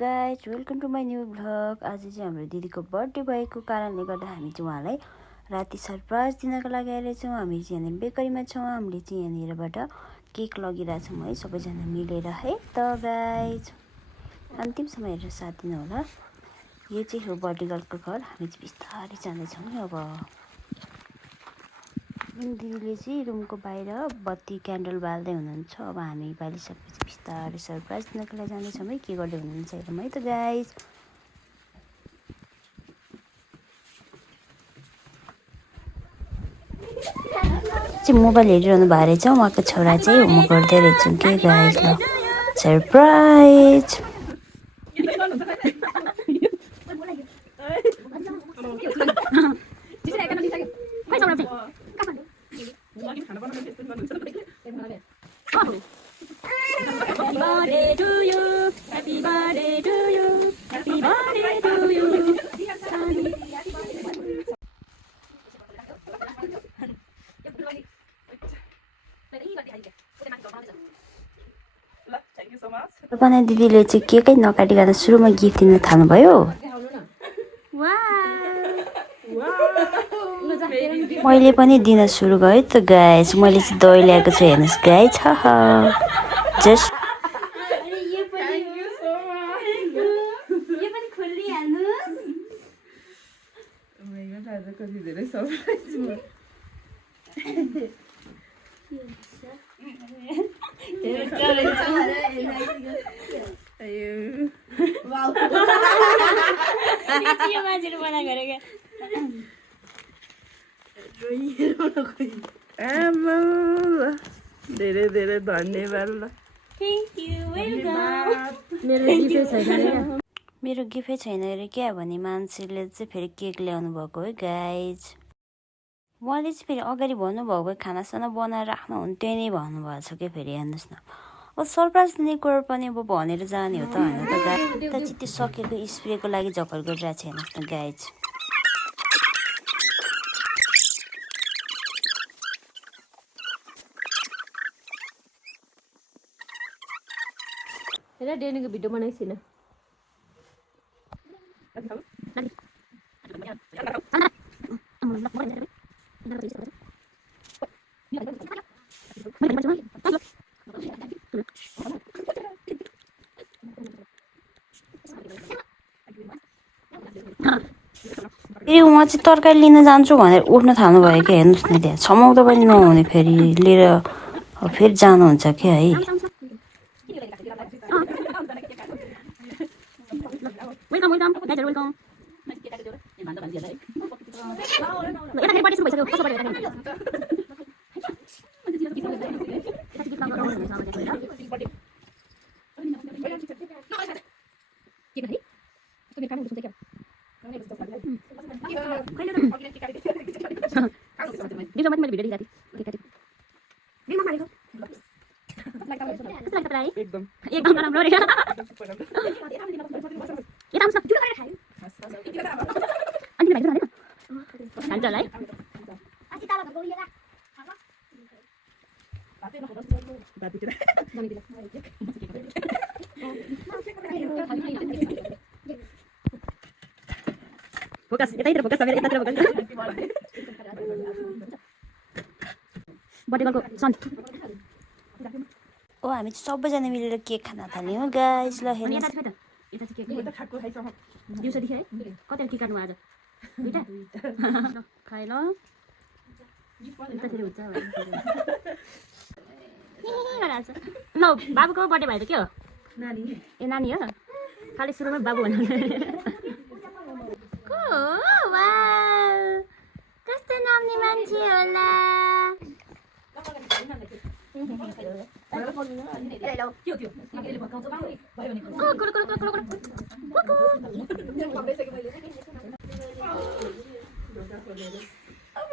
Guys welcome to my new vlog. आज चाहिँ हाम्रो दिदीको बर्थडे भएको कारणले गर्दा हामी चाहिँ उहाँलाई राति सरप्राइज दिनको लागि आइरहेछौँ। हामी चाहिँ यहाँनिर बेकरीमा छौँ। हामीले चाहिँ यहाँनिरबाट केक लगिरहेछौँ है, सबैजना मिलेर है त गाइज। अन्तिमसम्म हेरेर साथ दिनु होला। यो चाहिँ हो बर्थडे गर्लको घर। हामी चाहिँ बिस्तारै जाँदैछौँ है। अब दिदीले चाहिँ रुमको बाहिर बत्ती क्यान्डल बाल्दै हुनुहुन्छ। अब हामी बालिसकेपछि बिस्तारै सरप्राइज दिनको लागि जाँदैछौँ है। के गर्दै हुनुहुन्छ हेरौँ है त गाइज। चाहिँ मोबाइल हेरिरहनु भएको रहेछ। उहाँको छोरा चाहिँ होमवर्क गर्दै रहेछौँ के गाइज। ल surprise. Happy birthday to you. Happy birthday to you. Happy birthday to you. Thank you so much. तपाईँ दिदीले चाहिँ केकै नकाटिकन सुरुमा गिफ्ट दिन थाल्नुभयो। मैले पनि दिन सुरु गरेँ त गाइस। मैले चाहिँ दही ल्याएको छु हेर्नुहोस् गाइस। जस्ट धेरै धेरै धन्यवाद। मेरो गिफ्टै छैन अरे क्या भने मान्छेले चाहिँ फेरि केक ल्याउनु भएको है गाइज। उहाँले चाहिँ फेरि अगाडि भन्नुभएको खानासाना बनाएर राख्नु हुन्थ्यो नै भन्नुभएको छ क्या फेरि। हेर्नुहोस् न, अब सरप्राइज दिने कुरो पनि अब भनेर जाने हो त होइन त गाइज। त चाहिँ त्यो सकेको स्प्रेको लागि झकल गरिरहेको छ हेर्नुहोस् न गाइज। हेर डेनीको भिडियो बनाएको छैन। फेरि उहाँ चाहिँ तरकारी लिन जान्छु भनेर उठ्न थाल्नु भयो क्या। हेर्नुहोस् न त्यहाँ समाउँदा पनि नहुने फेरि लिएर फेरि जानुहुन्छ क्या है। एकदम राम्रो रे। फोकस यतैतिर फोकस सबैले यतातिर फोकस। बर्थडे गर्लको सन। ओ हामी चाहिँ सबैजना मिलेर केक खान थाल्यौँ गाइस। ल हेर्नुहोस् दिउँसो देखि है कतिवटा केक काट्नु आज दुईटा खाए ल यतातिर हुन्छ ल। बाबुको बर्थडे भयो त के हो नानी? ए नानी हो खालि सुरुमा बाबु भन्नु। कस्तो नाम्ने मान्छे होला।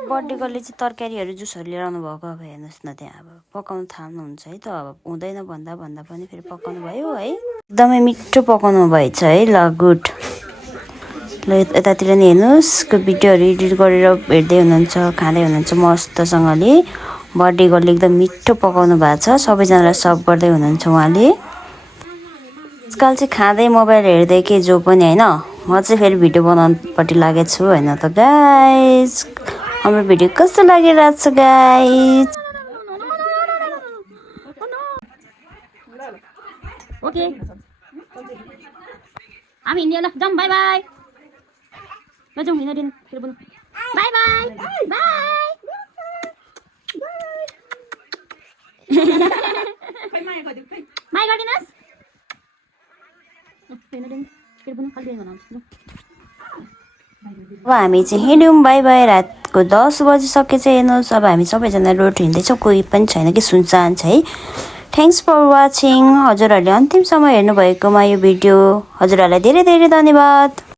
बर्थडे गर्लले चाहिँ तरकारीहरू जुसहरू लिएर आउनु भएको। अब हेर्नुहोस् न त्यहाँ अब पकाउनु थाल्नुहुन्छ है त। अब हुँदैन भन्दा भन्दा पनि फेरि पकाउनु भयो है। एकदमै मिठो पकाउनु भएछ है। ल गुड। ल यतातिर नि हेर्नुहोस् भिडियोहरू एडिट गरेर हेर्दै हुनुहुन्छ, खाँदै हुनुहुन्छ मस्तसँगले। बर्थडे गर्लले एकदम मिठो पकाउनु भएको छ। सबैजनालाई सर्भ गर्दै हुनुहुन्छ उहाँले। आजकल चाहिँ खाँदै मोबाइल हेर्दै के जो पनि होइन म चाहिँ फेरि भिडियो बनाउनुपट्टि लागेको छु होइन त गाइज हाम्रो भिडियो कस्तो लागिरहेको छ गाइज ओके हामी हिँड्ने ल जाउँ बाई बाई ल जाउँ हिँड्न फेरि बोल्नु बाई बाई बाई माई गरिदिनुहोस् फेरि बोल्नु खालि बनाउँछु अब हामी चाहिँ हिँड्यौँ बाई बाई रातको 10 बजिसकेछ हेर्नुहोस् अब हामी सबैजना रोड हिँड्दैछौँ कोही पनि छैन कि सुनसान छ है थ्याङ्क्स फर वाचिङ हजुरहरूले अन्तिमसम्म हेर्नुभएकोमा यो भिडियो हजुरहरूलाई धेरै धेरै धन्यवाद